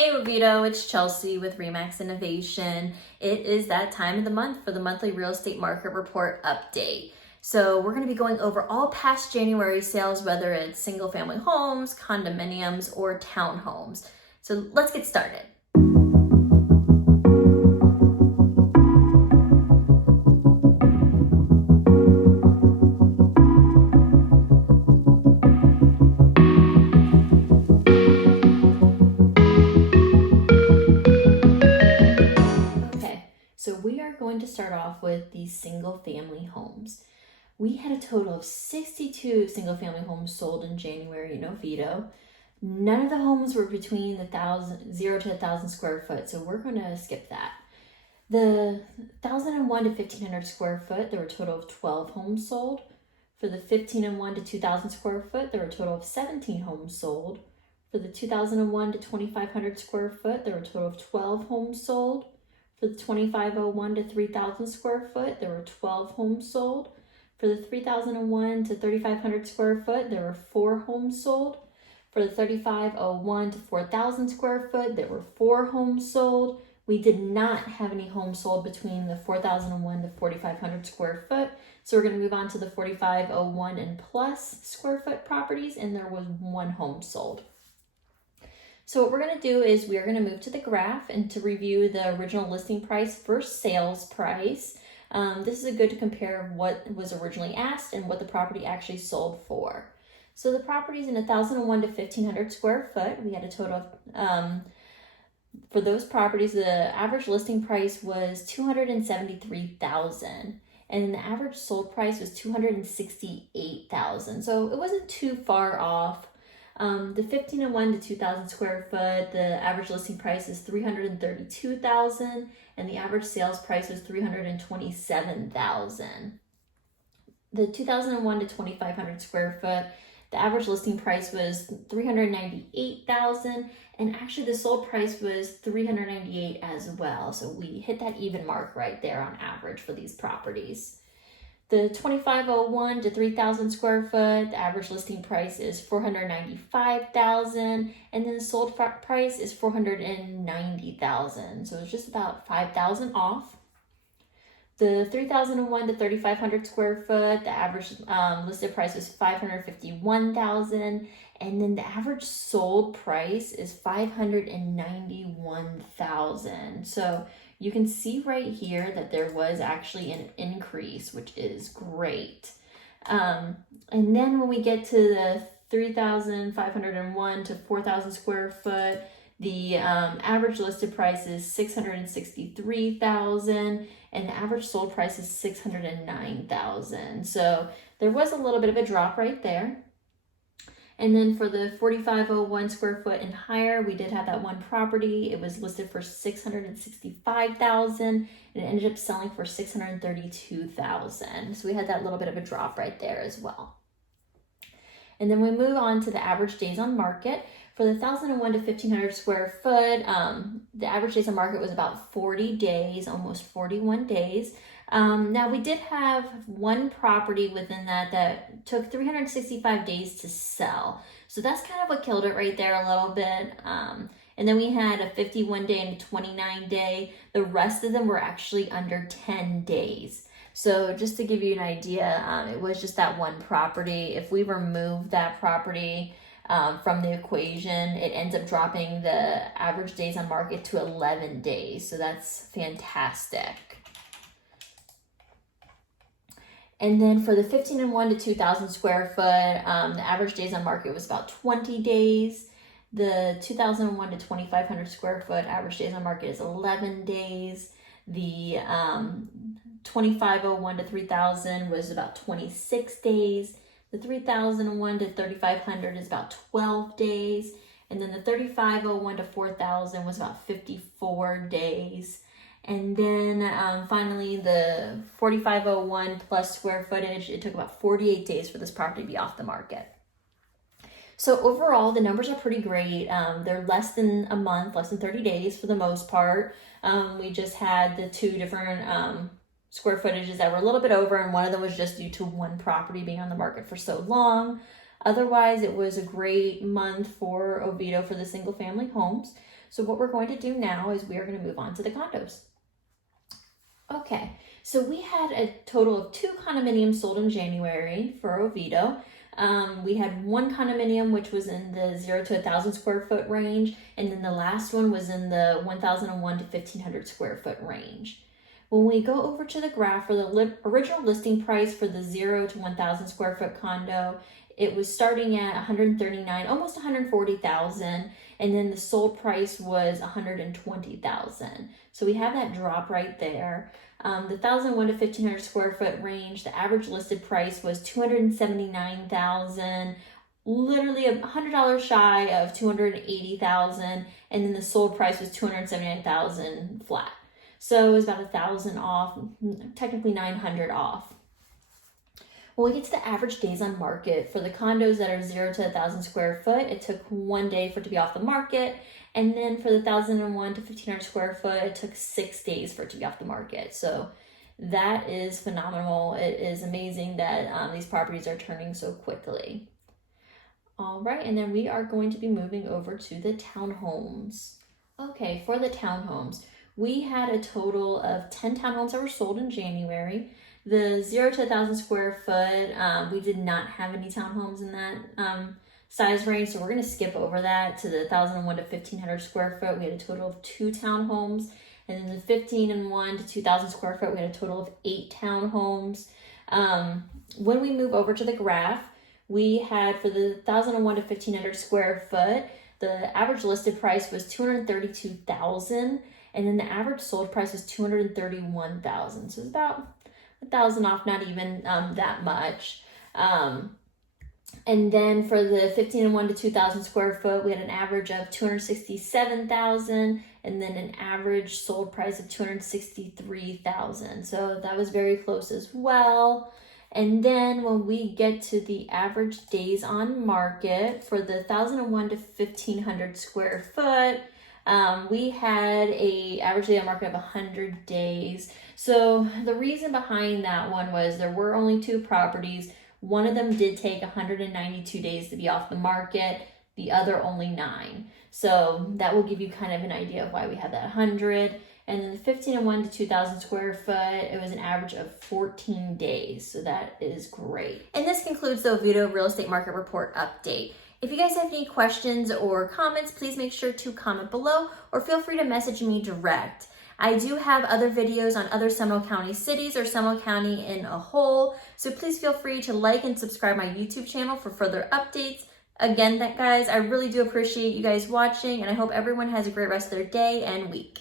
Hey Oviedo, it's Chelsea with 𝐟𝐸 Innovation. It is that time of the month for the monthly real estate market report update. So we're going to be going over all past January sales, whether it's single family homes, condominiums, or townhomes. So let's get started. So we are going to start off with the single family homes. We had a total of 62 single family homes sold in January in Oviedo. None of the homes were between the 0 to 1,000 square foot, so we're going to skip that. The 1,001 to 1,500 square foot, there were a total of 12 homes sold. For the 1,501 to 2,000 square foot, there were a total of 17 homes sold. For the 2,001 to 2,500 square foot, there were a total of 12 homes sold. For the 2,501 to 3,000 square foot, there were 12 homes sold. For the 3,001 to 3,500 square foot, there were 4 homes sold. For the 3,501 to 4,000 square foot, there were 4 homes sold. We did not have any homes sold between the 4,001 to 4,500 square foot. So we're going to move on to the 4,501 and plus square foot properties, and there was 1 home sold. So what we're going to do is we are going to move to the graph and to review the original listing price versus sales price. This is good to compare what was originally asked and what the property actually sold for. So the properties in 1,001 to 1,500 square foot, we had a total of, for those properties, the average listing price was $273,000. And the average sold price was $268,000. So it wasn't too far off. The 1,501 to 2,000 square foot, the average listing price is $332,000, and the average sales price was $327,000. The 2,001 to 2,500 square foot, the average listing price was $398,000, and actually the sold price was $398,000 as well. So we hit that even mark right there on average for these properties. The 2,501 to 3,000 square foot, the average listing price is $495,000, and then the sold price is $490,000. So it's just about $5,000 off. The 3,001 to 3,500 square foot, the average listed price was $551,000, and then the average sold price is $591,000. So you can see right here that there was actually an increase, which is great. And then when we get to the 3,501 to 4,000 square foot, the average listed price is $663,000, and the average sold price is $609,000. So there was a little bit of a drop right there. And then for the 4,501 square foot and higher, we did have that one property. It was listed for $665,000, and it ended up selling for $632,000. So we had that little bit of a drop right there as well. And then we move on to the average days on market. For the 1,001 to 1,500 square foot, the average days on market was about 40 days, almost 41 days. Now we did have one property within that took 365 days to sell. So that's kind of what killed it right there a little bit. And then we had a 51 day and a 29 day. The rest of them were actually under 10 days. So just to give you an idea, it was just that one property. If we remove that property from the equation, it ends up dropping the average days on market to 11 days. So that's fantastic. And then for the 1,501 to 2,000 square foot, the average days on market was about 20 days. The 2,001 to 2,500 square foot average days on market is 11 days. The 2,501 to 3,000 was about 26 days. The 3,001 to 3,500 is about 12 days. And then the 3,501 to 4,000 was about 54 days. And then finally, the 4,501 plus square footage, it took about 48 days for this property to be off the market. So overall, the numbers are pretty great. They're less than a month, less than 30 days for the most part. We just had the 2 different square footages that were a little bit over, and one of them was just due to one property being on the market for so long. Otherwise, it was a great month for Oviedo for the single family homes. So what we're going to do now is we are going to move on to the condos. Okay, so we had a total of 2 condominiums sold in January for Oviedo. We had one condominium which was in the 0 to 1,000 square foot range, and then the last one was in the 1,001 to 1,500 square foot range. When we go over to the graph for the original listing price for the 0 to 1,000 square foot condo, it was starting at 139, almost 140,000, and then the sold price was 120,000. So we have that drop right there. The 1,001 to 1,500 square foot range, the average listed price was 279,000, literally $100 shy of 280,000, and then the sold price was 279,000 flat. So it was about 1,000 off, technically 900 off. When we get to the average days on market for the condos that are 0 to 1,000 square foot, it took 1 day for it to be off the market. And then for the 1,001 to 1,500 square foot, it took 6 days for it to be off the market. So that is phenomenal. It is amazing that these properties are turning so quickly. All right, and then we are going to be moving over to the townhomes. Okay, for the townhomes, we had a total of 10 townhomes that were sold in January. The 0 to 1,000 square foot, we did not have any townhomes in that size range, so we're going to skip over that. To the 1,001 to 1,500 square foot, we had a total of 2 townhomes, and then the 1,501 to 2,000 square foot, we had a total of 8 townhomes. When we move over to the graph, we had for the 1,001 to 1,500 square foot, the average listed price was 232,000, and then the average sold price was 231,000. So it's about 1,000 off, not even that much. And then for the 1,501 to 2,000 square foot, we had an average of 267,000, and then an average sold price of 263,000. So that was very close as well. And then when we get to the average days on market for the 1,001 to 1,500 square foot, we had a average day on market of 100 days. So the reason behind that one was there were only 2 properties. One of them did take 192 days to be off the market, the other only 9. So that will give you kind of an idea of why we had that 100. And then the 1,501 to 2,000 square foot, it was an average of 14 days. So that is great. And this concludes the Oviedo Real Estate Market Report update. If you guys have any questions or comments, please make sure to comment below or feel free to message me direct. I do have other videos on other Seminole County cities or Seminole County in a whole, so please feel free to like and subscribe my YouTube channel for further updates. Again, guys, I really do appreciate you guys watching, and I hope everyone has a great rest of their day and week.